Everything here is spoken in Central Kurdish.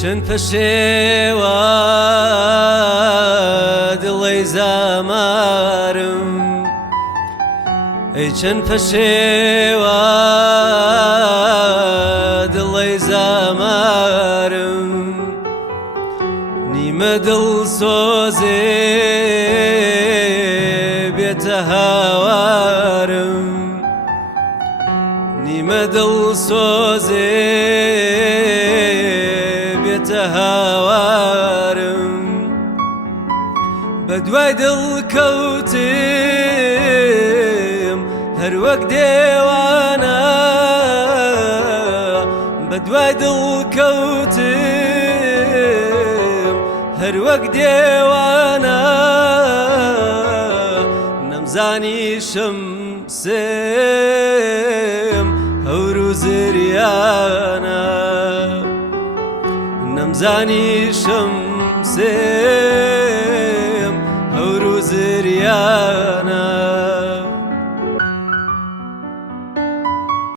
چەند پەشێوە دڵی زامارم، ئەی چەند پەشێوە دڵی زامارم، نیمە دڵسۆزێ بێتە هاوارم، نیمە دڵسۆزێ بێتە هاوارم، بەدوای دڵکەوتم هەر وەک دێوانە، بەدوای دڵکەوتم هەر وەک دێوانە، نەمزانیشم سێم هەور و زریانە، نەمزانیشم سێم هەور و زریانە.